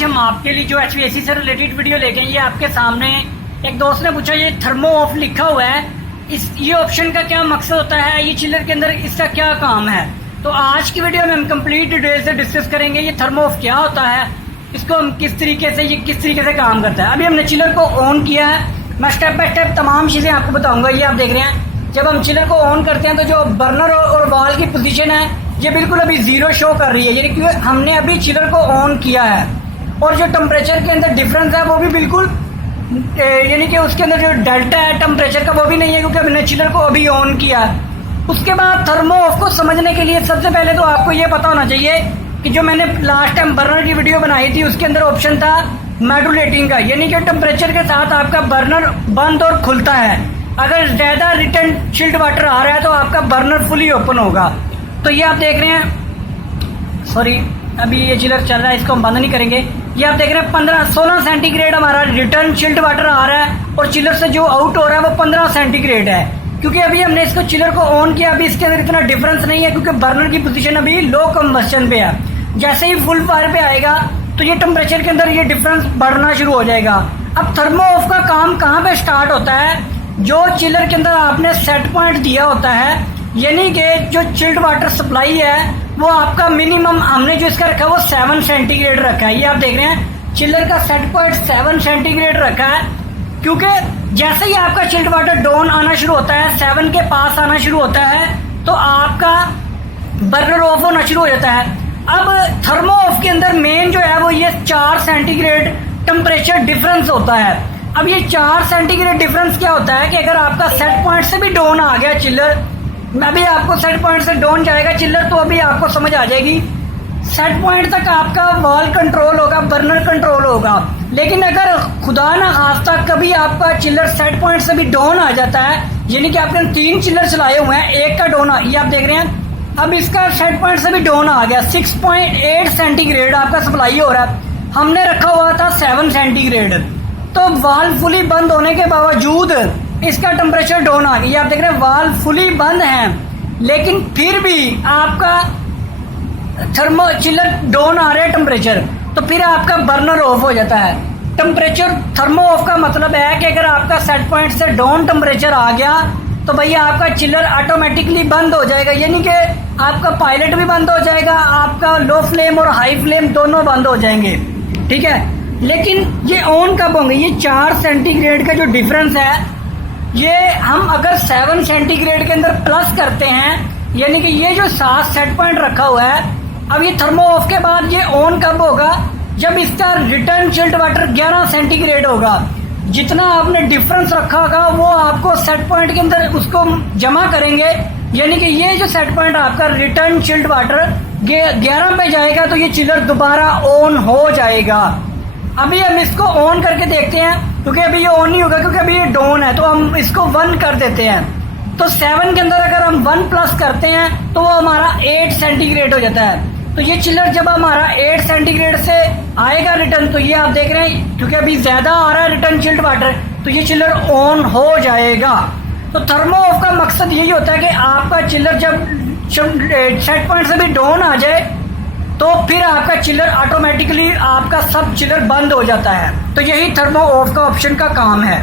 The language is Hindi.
आज हम आपके लिए जो HVAC से रिलेटेड वीडियो लेके ये आपके सामने एक दोस्त ने पूछा ये थर्मो ऑफ लिखा हुआ है, ये ऑप्शन का क्या मकसद होता है, ये चिलर के अंदर इसका क्या काम है। तो आज की वीडियो में हम कंप्लीट डिटेल से डिस्कस करेंगे ये थर्मो ऑफ क्या होता है, इसको हम किस तरीके से काम करता है। अभी हमने चिलर को ऑन किया है, मैं स्टेप बाय स्टेप तमाम चीज़ें आपको बताऊंगा। ये आप देख रहे हैं, जब हम चिलर को ऑन करते हैं तो जो बर्नर और वाल की पोजीशन है ये बिल्कुल अभी जीरो शो कर रही है, यानी कि हमने अभी चिलर को ऑन किया है। और जो टेम्परेचर के अंदर डिफरेंस है वो भी बिल्कुल यानी कि उसके अंदर जो डेल्टा है टेम्परेचर का वो भी नहीं है, क्योंकि हमने चिलर को अभी ऑन किया है। उसके बाद थर्मो ऑफ को समझने के लिए सबसे पहले तो आपको ये पता होना चाहिए कि जो मैंने लास्ट टाइम बर्नर की वीडियो बनाई थी उसके अंदर ऑप्शन था मॉड्यूलेटिंग का, यानी कि टेम्परेचर के साथ आपका बर्नर बंद और खुलता है। अगर ज्यादा रिटर्न चिल्ड वाटर आ रहा है तो आपका बर्नर फुली ओपन होगा। तो ये आप देख रहे हैं, सॉरी अभी ये चिलर चल रहा है, इसको हम बंद नहीं करेंगे। ये आप देख रहे हैं 15-16 सेंटीग्रेड हमारा रिटर्न चिल्ड वाटर आ रहा है और चिलर से जो आउट हो रहा है वो 15 सेंटीग्रेड है, क्योंकि अभी हमने इसको चिलर को ऑन किया। अभी इसके अंदर इतना डिफरेंस नहीं है क्योंकि बर्नर की पोजीशन अभी लो कंबस्शन पे है। जैसे ही फुल फायर पे आएगा तो ये टेम्परेचर के अंदर ये डिफरेंस बढ़ना शुरू हो जाएगा। अब थर्मो ऑफ का काम कहाँ पे स्टार्ट होता है, जो चिलर के अंदर आपने सेट पॉइंट दिया होता है, यानी कि जो चिल्ड वाटर सप्लाई है वो आपका मिनिमम हमने जो इसका रखा है वो 7 सेंटीग्रेड रखा है। ये आप देख रहे हैं चिलर का सेट पॉइंट 7 सेंटीग्रेड रखा है, क्योंकि जैसे ही आपका चिल्ड वाटर डाउन आना शुरू होता है, 7 के पास आना शुरू होता है, तो आपका बर्नर ऑफ होना शुरू हो जाता है। अब थर्मो ऑफ के अंदर मेन जो है वो ये 4 सेंटीग्रेड टेम्परेचर डिफरेंस होता है। अब ये 4 सेंटीग्रेड डिफरेंस क्या होता है कि अगर आपका सेट पॉइंट से भी डाउन आ गया चिलर, अभी आपको सेट पॉइंट से डाउन जाएगा चिलर तो अभी आपको समझ आ जाएगी, सेट पॉइंट तक आपका वॉल कंट्रोल होगा, बर्नर कंट्रोल होगा। लेकिन अगर खुदा ना खास्ता कभी आपका चिलर सेट पॉइंट से भी डाउन आ जाता है, यानी कि आपने 3 चिलर चलाए हुए हैं, एक का डाउन ये आप देख रहे हैं, अब इसका सेट पॉइंट से भी डाउन आ गया, 6.8 सेंटीग्रेड आपका सप्लाई हो रहा है, हमने रखा हुआ था 7 सेंटीग्रेड। तो वाल फुली बंद होने के बावजूद इसका टेम्परेचर डाउन आ गया। आप देख रहे हैं वाल फुली बंद हैं, लेकिन फिर भी आपका थर्मो चिलर डाउन आ रहा है टेम्परेचर, तो फिर आपका बर्नर ऑफ हो जाता है। टेम्परेचर थर्मो ऑफ का मतलब है कि अगर आपका सेट पॉइंट से डाउन टेम्परेचर आ गया तो भैया आपका चिलर ऑटोमेटिकली बंद हो जाएगा, यानी कि आपका पायलट भी बंद हो जाएगा, आपका लो फ्लेम और हाई फ्लेम दोनों बंद हो जाएंगे, ठीक है। लेकिन ये ऑन कब होंगे, ये 4 सेंटीग्रेड का जो डिफरेंस है ये हम अगर 7 सेंटीग्रेड के अंदर प्लस करते हैं, यानी कि ये जो 7 सेट पॉइंट रखा हुआ है, अब ये थर्मो ऑफ के बाद ये ऑन कब होगा, जब इसका रिटर्न चिल्ड वाटर 11 सेंटीग्रेड होगा। जितना आपने डिफरेंस रखा होगा वो आपको सेट पॉइंट के अंदर उसको जमा करेंगे, यानी कि ये जो सेट पॉइंट आपका रिटर्न चिल्ड वाटर 11 पे जाएगा तो ये चिलर दोबारा ऑन हो जाएगा। अभी हम इसको ऑन करके देखते हैं, क्योंकि अभी ये ऑन नहीं होगा क्योंकि अभी ये डाउन है, तो हम इसको 1 कर देते हैं। तो 7 के अंदर अगर हम 1 प्लस करते हैं तो वो हमारा 8 सेंटीग्रेड हो जाता है। तो ये चिलर जब हमारा 8 सेंटीग्रेड से आएगा रिटर्न, तो ये आप देख रहे हैं क्योंकि अभी ज्यादा आ रहा है रिटर्न चिल्ड वाटर, तो ये चिलर ऑन हो जाएगा। तो थर्मो ऑफ का मकसद यही होता है कि आपका चिलर जब सेट पॉइंट से भी डाउन आ जाए तो फिर आपका चिलर ऑटोमेटिकली आपका सब चिलर बंद हो जाता है। तो यही थर्मो ऑफ का ऑप्शन का काम है।